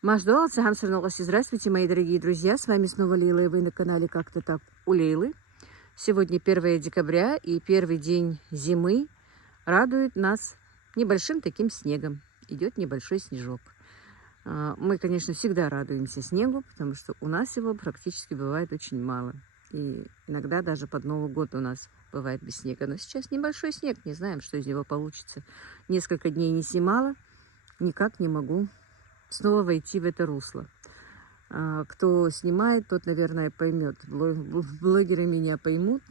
Маждуалцы, Хамсернолоси, здравствуйте, мои дорогие друзья, с вами снова Лейла, и вы на канале «Как-то так» у Лейлы. Сегодня 1 декабря, и первый день зимы радует нас небольшим таким снегом. Идет небольшой снежок. Мы, конечно, всегда радуемся снегу, потому что у нас его практически бывает очень мало. И иногда даже под Новый год у нас бывает без снега. Но сейчас небольшой снег, не знаем, что из него получится. Несколько дней не снимала, никак не могу снова войти в это русло. Кто снимает, тот, наверное, поймет. Блогеры меня поймут.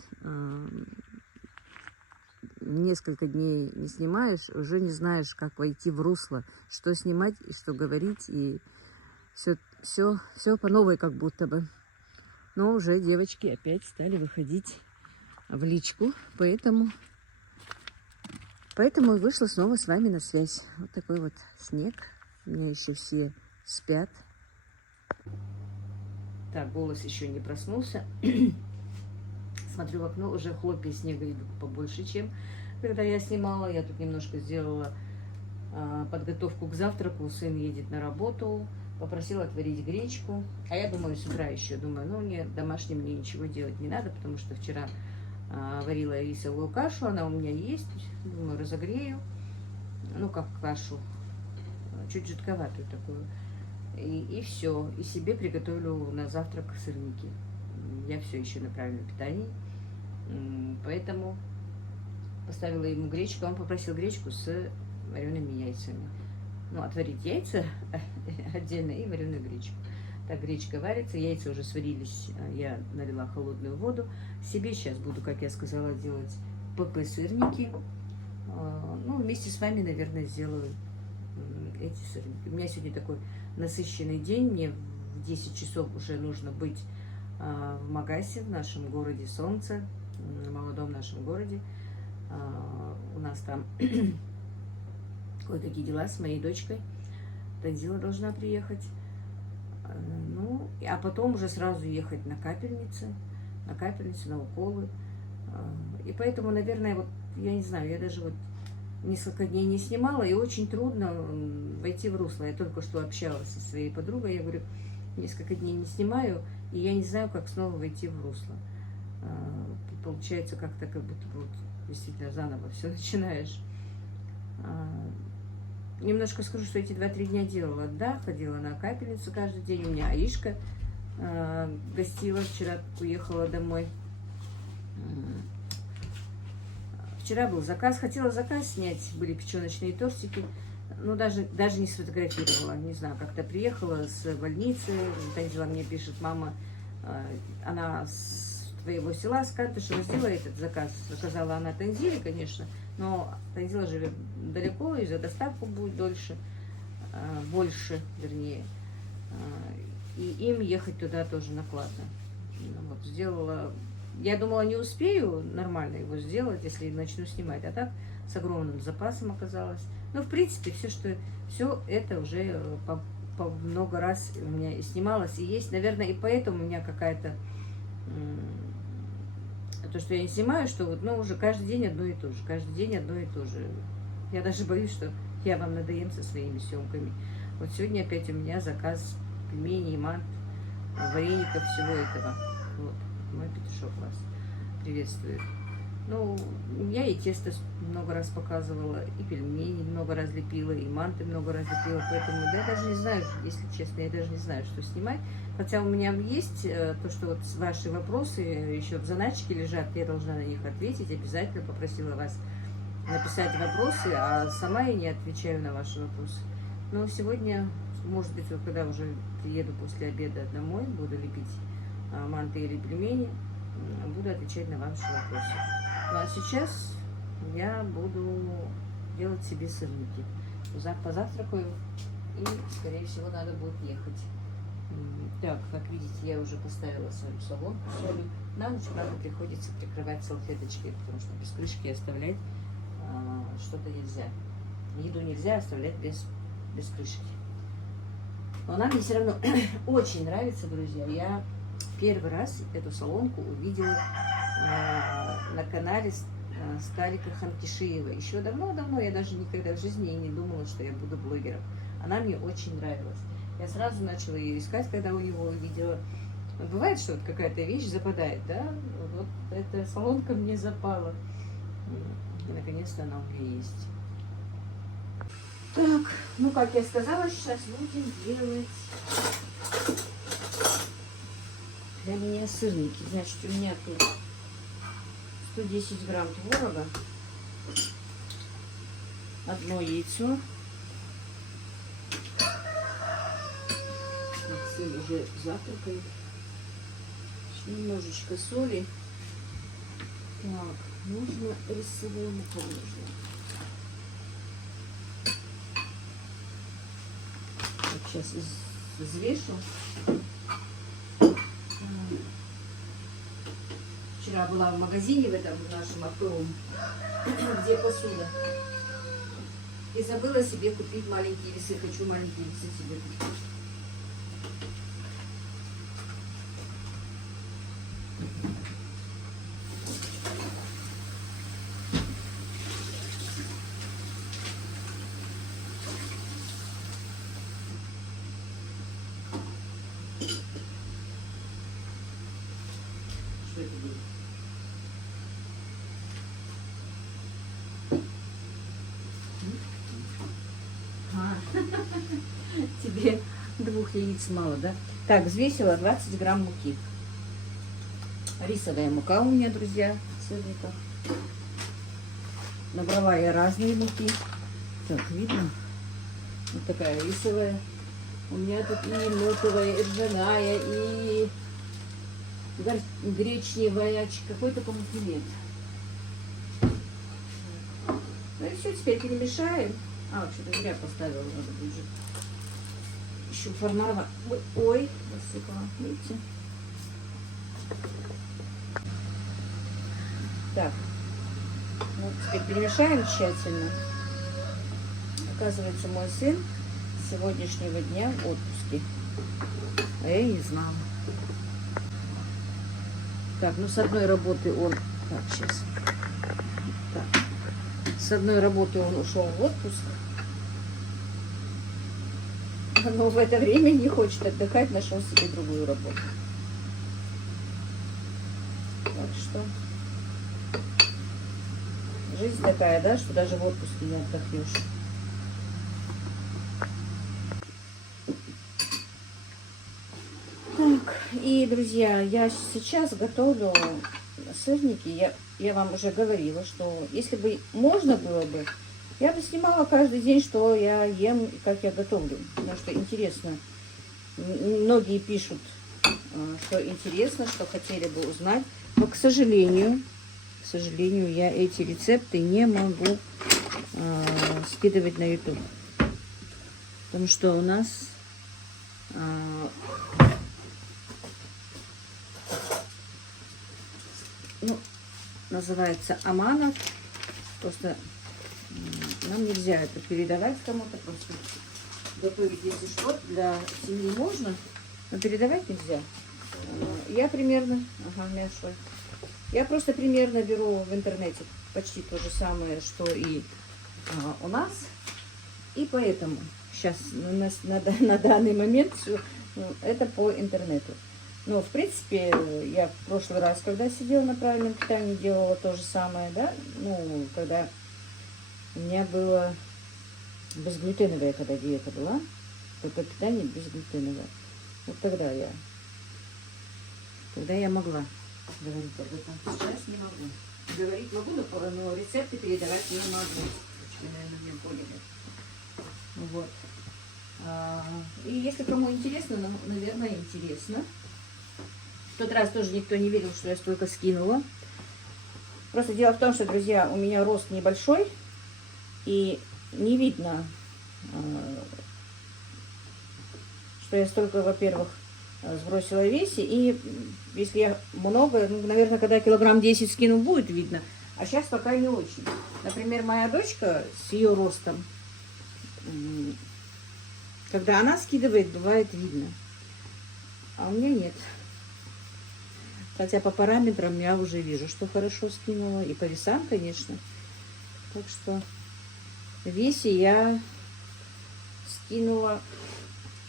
Несколько дней не снимаешь, уже не знаешь, как войти в русло, что снимать и что говорить, и все по новой как будто бы. Но уже девочки опять стали выходить в личку, поэтому и вышла снова с вами на связь. Вот такой вот снег. У меня еще все спят. Так, голос еще не проснулся. Смотрю в окно, уже хлопья снега идут побольше, чем когда я снимала. Я тут немножко сделала подготовку к завтраку. Сын едет на работу. Попросила отварить гречку. А я думаю, с утра еще. Думаю, ну, домашним мне ничего делать не надо, потому что вчера варила рисовую кашу. Она у меня есть. Думаю, разогрею. Ну, как кашу. Чуть жидковатую такую. И все. И себе приготовлю на завтрак сырники. Я все еще на правильном питании. Поэтому поставила ему гречку. Он попросил гречку с вареными яйцами. Ну, отварить яйца отдельно и вареную гречку. Так, гречка варится, яйца уже сварились. Я налила холодную воду. Себе сейчас буду, как я сказала, делать ПП-сырники. Ну, вместе с вами, наверное, сделаю эти сырники. У меня сегодня такой насыщенный день. Мне в 10 часов уже нужно быть в Магасе, в нашем городе Солнце, в молодом нашем городе. У нас там кое-какие дела с моей дочкой. Танзила должна приехать. Ну, а потом уже сразу ехать на капельницы, на уколы. И поэтому, наверное, вот, я не знаю, я даже вот несколько дней не снимала, и очень трудно войти в русло. Я только что общалась со своей подругой, я говорю, несколько дней не снимаю, и я не знаю, как снова войти в русло. Получается как-то, как будто вот действительно заново все начинаешь. Немножко скажу, что эти 2-3 дня делала, да, ходила на капельницу каждый день. У меня Аишка гостила, вчера уехала домой. Вчера был заказ, хотела заказ снять, были печеночные тортики, но даже не сфотографировала, не знаю, как-то приехала с больницы, Танзила мне пишет, мама, она с твоего села, с Кантышева, сделала этот заказ, заказала она Танзиле, конечно, но Танзила живет далеко, и за доставку будет больше, вернее, и им ехать туда тоже накладно. Вот, сделала. Я думала, не успею нормально его сделать, если начну снимать. А так с огромным запасом оказалось. Но, в принципе, все это уже по много раз у меня и снималось, и есть. Наверное, и поэтому у меня какая-то... То, что я не снимаю, что вот, ну, уже каждый день одно и то же. Каждый день одно и то же. Я даже боюсь, что я вам надоем со своими съемками. Вот сегодня опять у меня заказ пельменей, мант, вареников, всего этого. Вот. Мой петушок вас приветствует. Ну, я и тесто много раз показывала, и пельмени много раз лепила, и манты много раз лепила, поэтому да, я даже не знаю, если честно, я даже не знаю, что снимать. Хотя у меня есть то, что вот ваши вопросы еще в заначке лежат, я должна на них ответить, обязательно попросила вас написать вопросы, а сама я не отвечаю на ваши вопросы. Но сегодня, может быть, вот когда уже приеду после обеда домой, буду лепить манты или пельмени, буду отвечать на ваши вопросы. Ну а сейчас я буду делать себе сырники. Позавтракаю, и, скорее всего, надо будет ехать. Так, как видите, я уже поставила свою соломку. На ночь, правда, приходится прикрывать салфеточкой, потому что без крышки оставлять что-то нельзя. Еду нельзя оставлять без крышки. Но она мне все равно очень нравится, друзья. Я первый раз эту соломку увидела на канале Скарика Ханкишиева. Еще давно-давно, я даже никогда в жизни не думала, что я буду блогером. Она мне очень нравилась. Я сразу начала ее искать, когда у него увидела. Вот бывает, что вот какая-то вещь западает, да? Вот эта солонка мне запала. И наконец-то она у меня есть. Так, ну как я сказала, сейчас будем делать для меня сырники. Значит, у меня тут 110 грамм творога, одно яйцо. Сын уже завтракает. Немножечко соли. Так, нужно рисовую муку. Сейчас взвешу. Вчера была в магазине в этом нашем оптовом, где посуда. И забыла себе купить маленькие весы. Хочу маленькие весы себе купить. Что это будет? Тебе 2 яиц мало, да? Так, взвесила 20 грамм муки. Рисовая мука у меня, друзья, в сырниках. Набрала я разные муки. Так, видно? Вот такая рисовая. У меня тут и нутовая, и ржаная, и гречневая. Какой только муки нет. Ну и все, теперь перемешаем. Вот что-то зря поставила, надо будет. Еще формарова. Ой, насыпала. Видите? Так. Вот теперь перемешаем тщательно. Оказывается, мой сын с сегодняшнего дня в отпуске. А я не знала. Так, ну с одной работы он... Так, сейчас. Так. С одной работы он ушел в отпуск. Но в это время не хочет отдыхать, нашел себе другую работу. Так что жизнь такая, да, что даже в отпуске не отдохнешь. Так, и, друзья, я сейчас готовлю сырники. Я вам уже говорила, что если бы можно было бы, я бы снимала каждый день, что я ем и как я готовлю. Потому что интересно. Многие пишут, что интересно, что хотели бы узнать. Но, к сожалению, я эти рецепты не могу скидывать на YouTube. Потому что у нас ну, называется Аманов. Просто нам нельзя это передавать кому-то. Просто готовить, если что, для семьи можно, но передавать нельзя. Я примерно... Ага, мясо. Я просто примерно беру в интернете почти то же самое, что и у нас. И поэтому сейчас на данный момент все это по интернету. Но, в принципе, я в прошлый раз, когда сидела на правильном питании, делала то же самое, да. Ну, когда у меня было безглютеновая, когда диета была, только питание безглютеновое. Вот тогда я могла говорить об этом. Сейчас не могу. Говорить могу, но рецепты передавать не могу. Вы, наверное, меня поняли. Вот. И если кому интересно, наверное, интересно. В тот раз тоже никто не видел, что я столько скинула. Просто дело в том, что, друзья, у меня рост небольшой. И не видно, что я столько, во-первых, сбросила в весе. И если я много, ну, наверное, когда килограмм 10 скину, будет видно. А сейчас пока не очень. Например, моя дочка с ее ростом, когда она скидывает, бывает видно. А у меня нет. Хотя по параметрам я уже вижу, что хорошо скинула. И по весам, конечно. Так что в весе я скинула,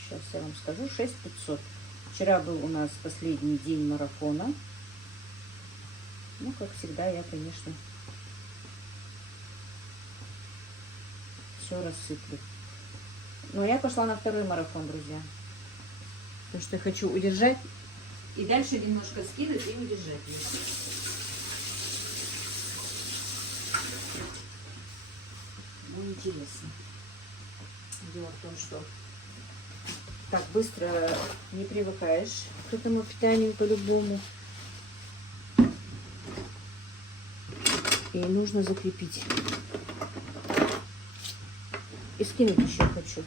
сейчас я вам скажу, 6500. Вчера был у нас последний день марафона. Ну, как всегда, я, конечно, все рассыплю. Но я пошла на второй марафон, друзья. Потому что я хочу удержать и дальше немножко скинуть и удержать. Ну, интересно. Дело в том, что так быстро не привыкаешь к этому питанию по-любому. И нужно закрепить. И скинуть еще хочу.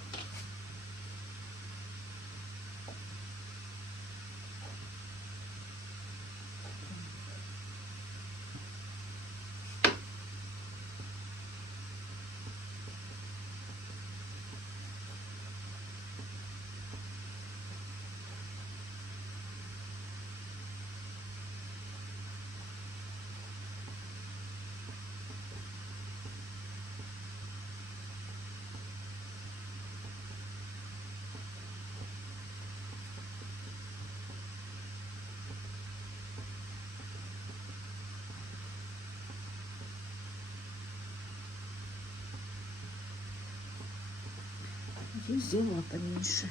И сделала поменьше.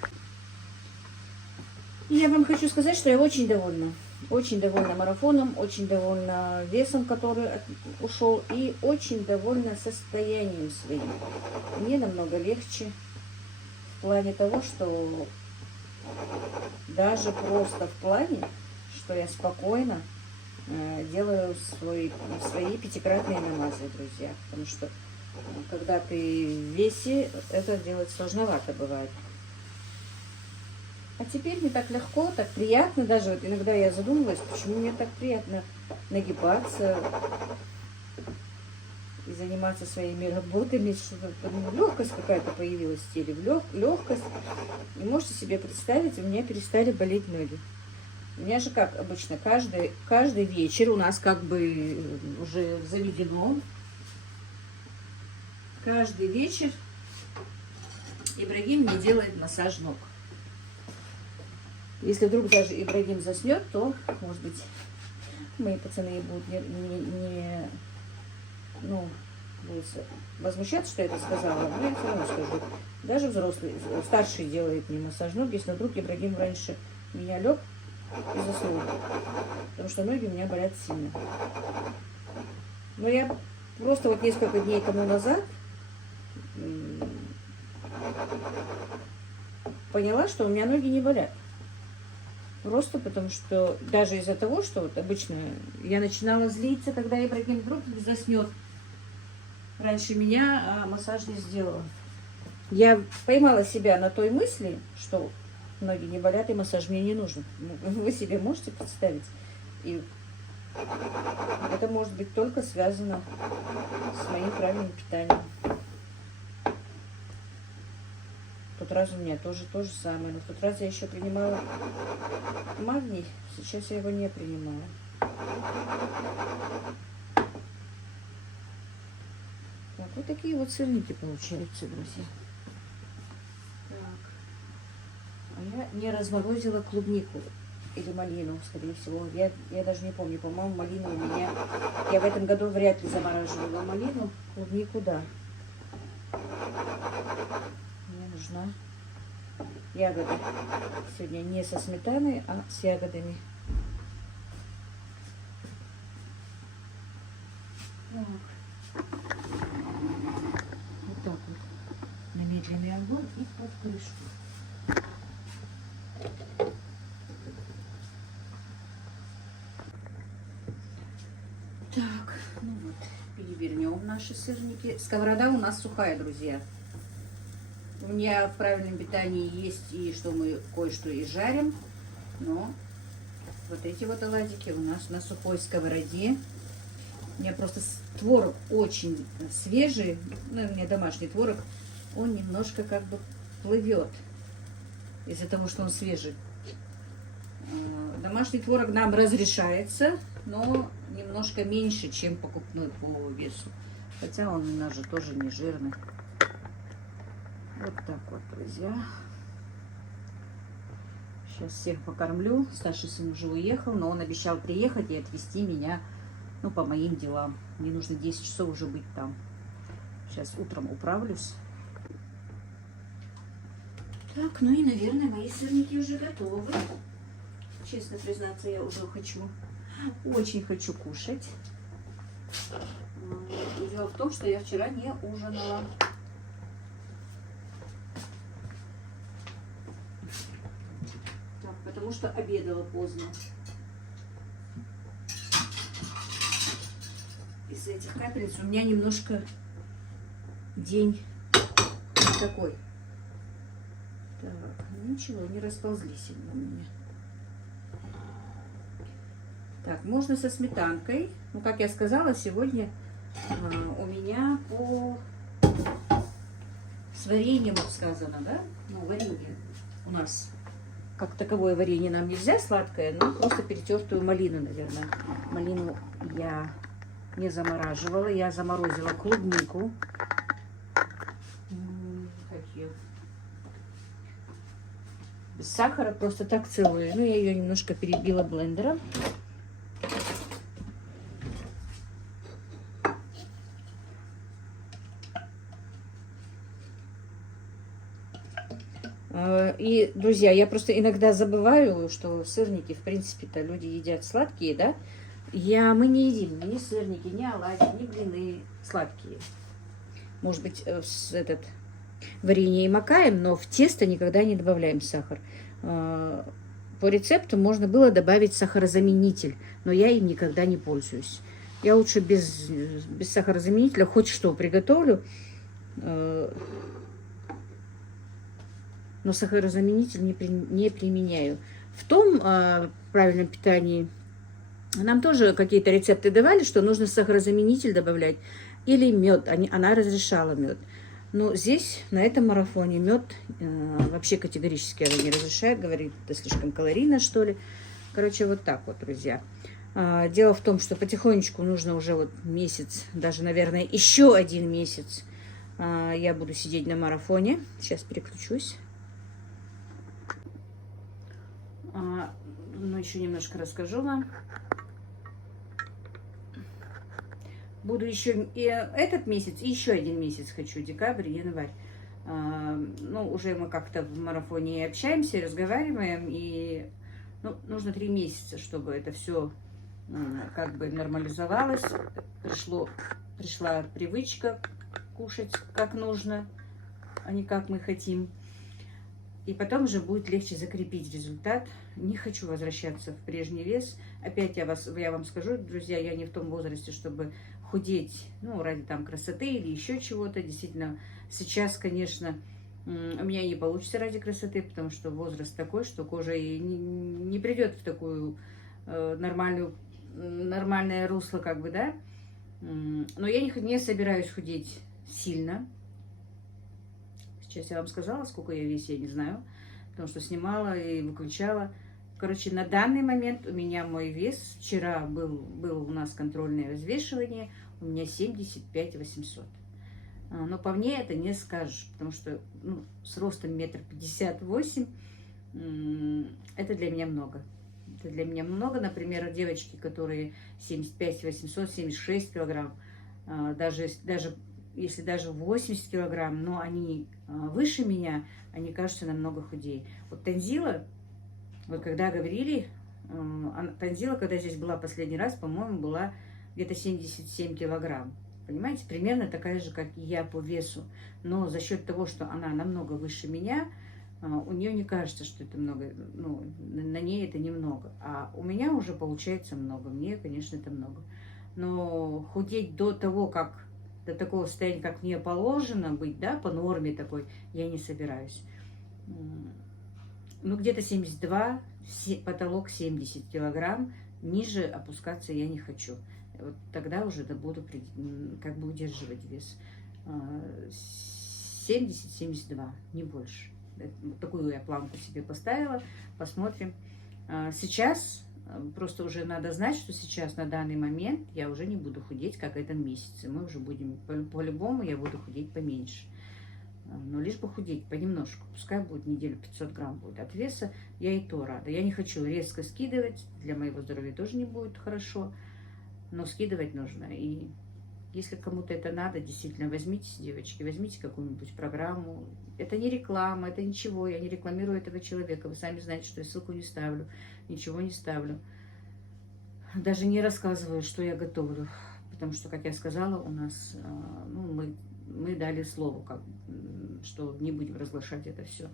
И я вам хочу сказать, что я очень довольна. Очень довольна марафоном, очень довольна весом, который ушел, и очень довольна состоянием своим. Мне намного легче в плане того, что даже просто в плане, что я спокойно делаю свои пятикратные намазы, друзья. Потому что когда ты в весе, это делать сложновато бывает. А теперь мне так легко, так приятно даже. Вот иногда я задумываюсь, почему мне так приятно нагибаться и заниматься своими работами. Что-то легкость какая-то появилась в теле. Легкость. И можете себе представить, у меня перестали болеть ноги. У меня же, как обычно, каждый вечер у нас как бы уже заведено. Каждый вечер Ибрагим мне делает массаж ног. Если вдруг даже Ибрагим заснет, то, может быть, мои пацаны будут будут возмущаться, что я это сказала. Но я все равно скажу. Даже взрослый, старший делает мне массаж ног, если вдруг Ибрагим раньше меня лег и заснул. Потому что ноги у меня болят сильно. Но я просто вот несколько дней тому назад поняла, что у меня ноги не болят. Просто потому что, даже из-за того, что вот обычно я начинала злиться, когда Ибрагим вдруг заснет раньше меня, а массаж не сделала. Я поймала себя на той мысли, что ноги не болят и массаж мне не нужен. Вы себе можете представить? И это может быть только связано с моим правильным питанием. В тот раз у меня тоже то же самое. Но в тот раз я еще принимала магний, сейчас я его не принимаю. Так, вот такие вот сырники получаются, друзья. Так. А я не разморозила клубнику или малину, скорее всего. Я даже не помню, по-моему, малину у меня... Я в этом году вряд ли замораживала малину. Клубнику, да. Мне нужна ягода. Сегодня не со сметаной, а с ягодами. Так. Вот так вот. На медленный огонь и под крышку. Так, ну вот, перевернем наши сырники. Сковорода у нас сухая, друзья. У меня в правильном питании есть и что мы кое-что и жарим, но вот эти вот оладики у нас на сухой сковороде. У меня просто творог очень свежий, ну, у меня домашний творог, он немножко как бы плывет из-за того, что он свежий. Домашний творог нам разрешается, но немножко меньше, чем покупной по весу. Хотя он у нас же тоже не жирный. Вот так вот, друзья. Сейчас всех покормлю. Старший сын уже уехал, но он обещал приехать и отвезти меня, ну, по моим делам. Мне нужно 10 часов уже быть там. Сейчас утром управлюсь. Так, ну и, наверное, мои сырники уже готовы. Честно признаться, я уже очень хочу кушать. Дело в том, что я вчера не ужинала. Так, потому что обедала поздно. Из этих капель у меня немножко день такой. Так, ничего, не расползлись сильно у меня. Так, можно со сметанкой. Ну, как я сказала, сегодня у меня с вареньем сказано, да? Ну, варенье у нас. Как таковое варенье нам нельзя сладкое, но просто перетертую малину, наверное. Малину я не замораживала, я заморозила клубнику. Без сахара, просто так целую. Ну, я ее немножко перебила блендером. И, друзья, я просто иногда забываю, что сырники, в принципе-то, люди едят сладкие, да? Мы не едим ни сырники, ни оладьи, ни блины сладкие. Может быть, варенье и макаем, но в тесто никогда не добавляем сахар. По рецепту можно было добавить сахарозаменитель, но я им никогда не пользуюсь. Я лучше без сахарозаменителя хоть что приготовлю, но сахарозаменитель не применяю. В том правильном питании нам тоже какие-то рецепты давали, что нужно сахарозаменитель добавлять или мед. Она разрешала мед. Но здесь, на этом марафоне, мед вообще категорически она не разрешает. Говорит, это слишком калорийно, что ли. Короче, вот так вот, друзья. Дело в том, что потихонечку нужно уже вот месяц, даже, наверное, еще 1 месяц я буду сидеть на марафоне. Сейчас переключусь. Ну, еще немножко расскажу вам. Буду еще и этот месяц, и еще 1 месяц хочу, декабрь, январь. Ну, уже мы как-то в марафоне общаемся, разговариваем, и нужно 3 месяца, чтобы это все как бы нормализовалось. Пришла привычка кушать как нужно, а не как мы хотим. И потом уже будет легче закрепить результат. Не хочу возвращаться в прежний вес. Опять я вам скажу, друзья, я не в том возрасте, чтобы худеть, ну, ради там красоты или еще чего-то. Действительно, сейчас, конечно, у меня не получится ради красоты, потому что возраст такой, что кожа и не придет в такую нормальное русло, как бы, да. Но я не собираюсь худеть сильно. Сейчас я вам сказала, сколько я весу, я не знаю, потому что снимала и выключала. Короче, на данный момент у меня мой вес, вчера был у нас контрольное взвешивание, у меня 75 800. Но по мне это не скажешь, потому что с ростом 1,58 м, это для меня много. Это для меня много. Например, девочки, которые 75 800, 76 килограмм, даже если даже 80 килограмм, но они выше меня, они кажутся намного худее. Вот Танзила, вот когда говорили, Танзила, когда здесь была последний раз, по-моему, была где-то 77 килограмм. Понимаете, примерно такая же, как и я по весу. Но за счет того, что она намного выше меня, у нее не кажется, что это много, ну, на ней это немного. А у меня уже получается много. Мне, конечно, это много. Но худеть до такого состояния, как мне положено быть, да, по норме такой, я не собираюсь. Ну, где-то 72, потолок 70 килограмм, ниже опускаться я не хочу. Вот тогда уже буду как бы удерживать вес. 70-72, не больше. Такую я планку себе поставила. Посмотрим. Сейчас просто уже надо знать, что сейчас на данный момент я уже не буду худеть, как в этом месяце. Мы уже будем, по-любому я буду худеть поменьше. но лишь бы худеть понемножку. Пускай будет неделю 500 грамм будет от веса, я и то рада. Я не хочу резко скидывать, для моего здоровья тоже не будет хорошо, но скидывать нужно. И если кому-то это надо, действительно, возьмите, девочки, возьмите какую-нибудь программу. Это не реклама, это ничего, я не рекламирую этого человека. Вы сами знаете, что я ссылку не ставлю, ничего не ставлю. Даже не рассказываю, что я готовлю. Потому что, как я сказала, у нас, ну, мы дали слово, что не будем разглашать это все.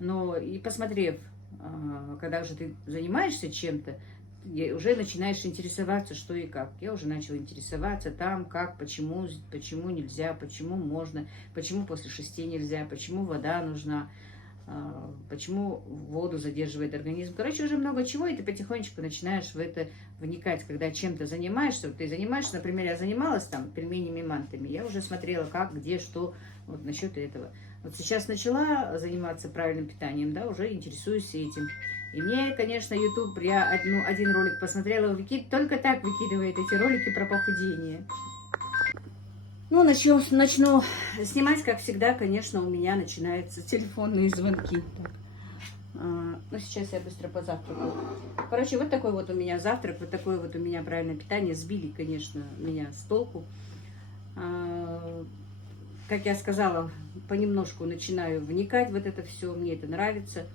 Но и посмотрев, когда уже ты занимаешься чем-то, уже начинаешь интересоваться, что и как. Я уже начала интересоваться там, как, почему нельзя, почему можно, почему после 6 нельзя, почему вода нужна, почему воду задерживает организм. Короче, уже много чего, и ты потихонечку начинаешь в это вникать, когда чем-то занимаешься. Вот ты занимаешься, например, я занималась там пельменями, мантами, я уже смотрела, как, где, что, вот насчет этого. Вот сейчас начала заниматься правильным питанием, да, уже интересуюсь этим. И мне, конечно, YouTube, я один ролик посмотрела, только так выкидывает эти ролики про похудение. Ну, начну снимать, как всегда, конечно, у меня начинаются телефонные звонки. Так. Ну, сейчас я быстро позавтракаю. Короче, вот такой вот у меня завтрак, вот такое вот у меня правильное питание. Сбили, конечно, меня с толку. Как я сказала, понемножку начинаю вникать в это все, мне это нравится.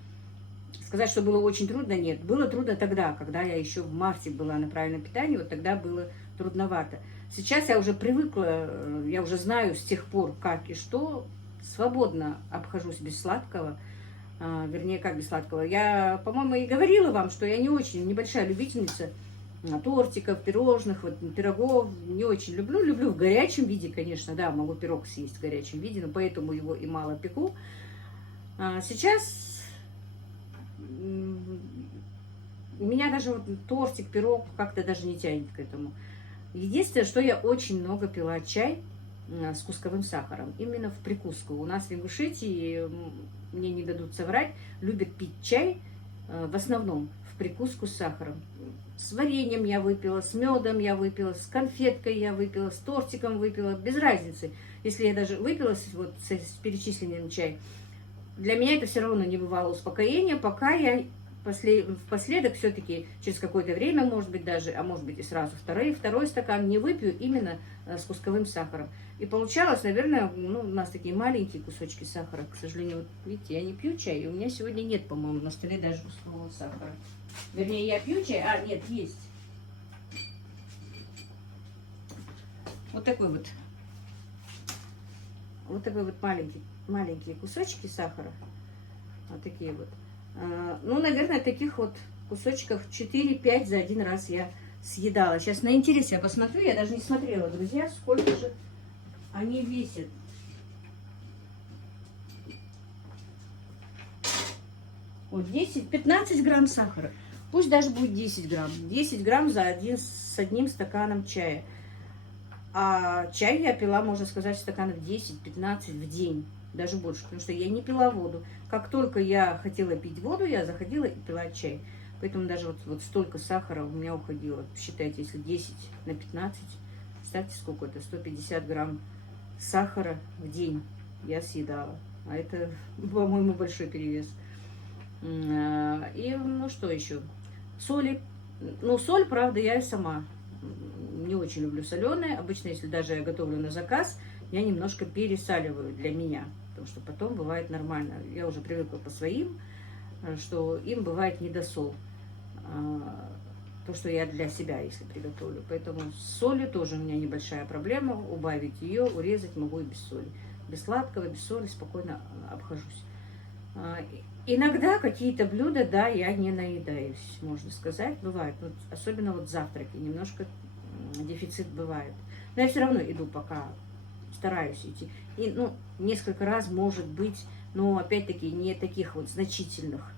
Сказать, что было очень трудно, нет. Было трудно тогда, когда я еще в марте была на правильном питании, вот тогда было трудновато. Сейчас я уже привыкла, я уже знаю с тех пор, как и что, свободно обхожусь без сладкого, вернее, как без сладкого. Я, по-моему, и говорила вам, что я не очень, небольшая любительница тортиков, пирожных, вот, пирогов, не очень люблю. Люблю в горячем виде, конечно, да, могу пирог съесть в горячем виде, но поэтому его и мало пеку. Сейчас меня даже вот тортик, пирог как-то даже не тянет к этому. Единственное, что я очень много пила чай с кусковым сахаром. Именно в прикуску. У нас в Ингушетии, мне не дадут соврать, любят пить чай в основном в прикуску с сахаром. С вареньем я выпила, с медом я выпила, с конфеткой я выпила, с тортиком выпила. Без разницы. Если я даже выпила вот с перечисленным чай, для меня это все равно не бывало успокоения, пока я впоследок все-таки через какое-то время, может быть даже, а может быть и сразу второй стакан не выпью именно с кусковым сахаром. И получалось, наверное, ну, у нас такие маленькие кусочки сахара. К сожалению, вот видите, я не пью чай, и у меня сегодня нет, по-моему, на столе даже кускового сахара. Вернее, я пью чай, нет, есть. Вот такой вот. Вот такой вот маленькие кусочки сахара. Вот такие вот. Ну, наверное, таких вот кусочков 4-5 за один раз я съедала. Сейчас на интересе я посмотрю. Я даже не смотрела, друзья, сколько же они весят. Вот 10-15 грамм сахара. Пусть даже будет 10 грамм. 10 грамм с одним стаканом чая. А чай я пила, можно сказать, стаканов 10-15 в день. Даже больше, потому что я не пила воду. Как только я хотела пить воду, я заходила и пила чай. Поэтому даже вот столько сахара у меня уходило. Считайте, если 10 на 15, представьте, сколько это, 150 грамм сахара в день я съедала. А это, по-моему, большой перевес. И, ну, что еще? Соли. Ну, соль, правда, я и сама не очень люблю соленые. Обычно, если даже я готовлю на заказ, я немножко пересаливаю для меня. Потому что потом бывает нормально. Я уже привыкла по своим, что им бывает недосол. То, что я для себя, если приготовлю. Поэтому с солью тоже у меня небольшая проблема. Убавить ее, урезать могу и без соли. Без сладкого, без соли спокойно обхожусь. Иногда какие-то блюда, да, я не наедаюсь, можно сказать. Бывает. Вот, особенно вот завтраки. Немножко дефицит бывает. Но я все равно иду пока. Стараюсь идти. И, ну, несколько раз, может быть, но опять-таки не таких вот значительных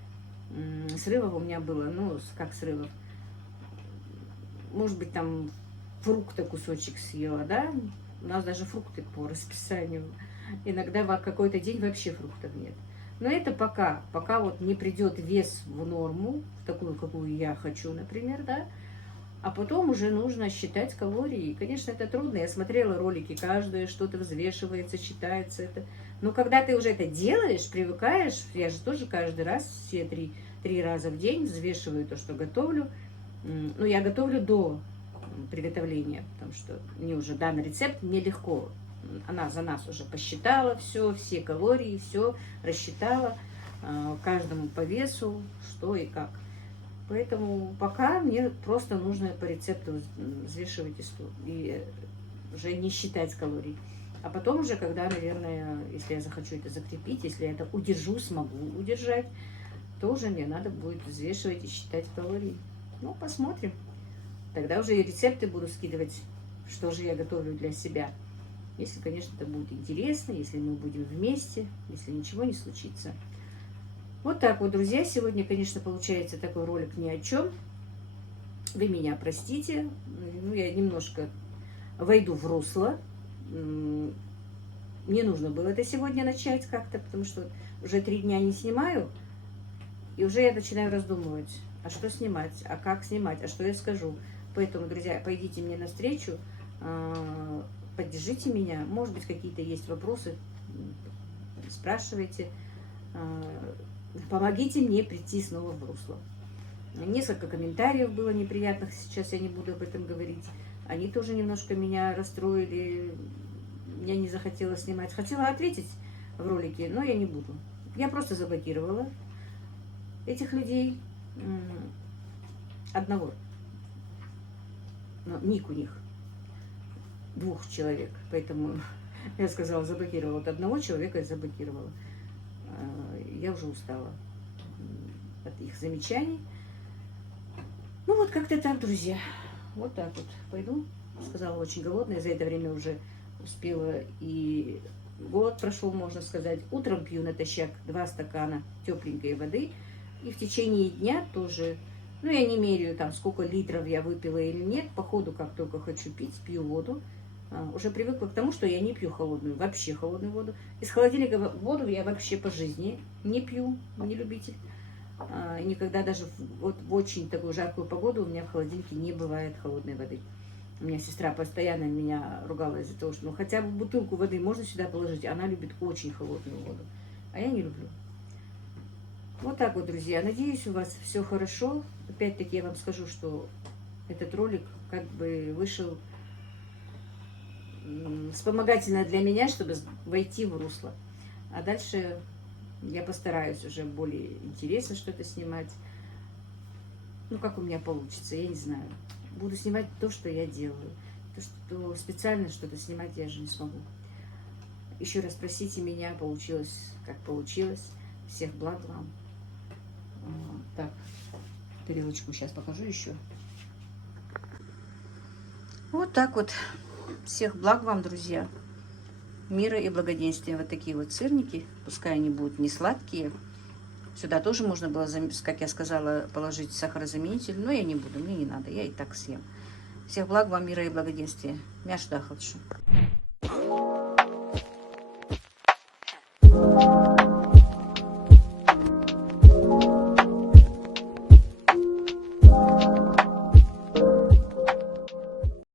срывов у меня было. Ну, как срывов? Может быть, там фрукта кусочек съела, да? У нас даже фрукты по расписанию. Иногда в какой-то день вообще фруктов нет. Но это пока вот не придет вес в норму, в такую, какую я хочу, например, да? А потом уже нужно считать калории. И, конечно, это трудно. Я смотрела ролики, каждое что-то взвешивается, считается это. Но когда ты уже это делаешь, привыкаешь, я же тоже каждый раз, все три раза в день взвешиваю то, что готовлю. Ну, я готовлю до приготовления, потому что мне уже данный рецепт нелегко. Она за нас уже посчитала все калории, все рассчитала, каждому по весу, что и как. Поэтому пока мне просто нужно по рецепту взвешивать и уже не считать калорий. А потом уже, когда, наверное, если я захочу это закрепить, если я это удержу, смогу удержать, то уже мне надо будет взвешивать и считать калории. Ну, посмотрим. Тогда уже и рецепты буду скидывать, что же я готовлю для себя. Если, конечно, это будет интересно, если мы будем вместе, если ничего не случится. Вот так вот, друзья. Сегодня, конечно, получается такой ролик ни о чем. Вы меня простите. Ну, я немножко войду в русло. Мне нужно было это сегодня начать как-то, потому что уже 3 дня не снимаю. И уже я начинаю раздумывать, а что снимать, а как снимать, а что я скажу. Поэтому, друзья, пойдите мне навстречу, поддержите меня. Может быть, какие-то есть вопросы, спрашивайте. Помогите мне прийти снова в русло. Несколько комментариев было неприятных, сейчас я не буду об этом говорить. Они тоже немножко меня расстроили, я не захотела снимать. Хотела ответить в ролике, но я не буду. Я просто заблокировала этих людей. Одного. Но ник у них 2 человек. Поэтому я сказала, заблокировала. Вот одного человека я заблокировала. Я уже устала от их замечаний. Ну вот как-то так, друзья. Вот так вот. Пойду. Сказала, очень голодная. За это время уже успела и голод прошел, можно сказать. Утром пью натощак 2 стакана тепленькой воды. И в течение дня тоже, ну я не меряю там, сколько литров я выпила или нет. По ходу, как только хочу пить, пью воду. Уже привыкла к тому, что я не пью холодную, вообще холодную воду. Из холодильника воду я вообще по жизни не пью, не любитель. Никогда даже вот в очень такую жаркую погоду у меня в холодильнике не бывает холодной воды. У меня сестра постоянно меня ругала из-за того, что ну хотя бы бутылку воды можно сюда положить. Она любит очень холодную воду, а я не люблю. Вот так вот, друзья. Надеюсь, у вас все хорошо. Опять-таки я вам скажу, что этот ролик как бы вышел вспомогательно для меня, чтобы войти в русло. А дальше я постараюсь уже более интересно что-то снимать. Ну, как у меня получится, я не знаю. Буду снимать то, что я делаю. То, что специально что-то снимать я же не смогу. Еще раз простите меня, получилось, как получилось. Всех благ вам. Так, тарелочку сейчас покажу еще. Вот так вот. Всех благ вам, друзья. Мира и благоденствия. Вот такие вот сырники. Пускай они будут не сладкие. Сюда тоже можно было, как я сказала, положить сахарозаменитель. Но я не буду, мне не надо. Я и так съем. Всех благ вам, мира и благоденствия. Мяш дахалшу.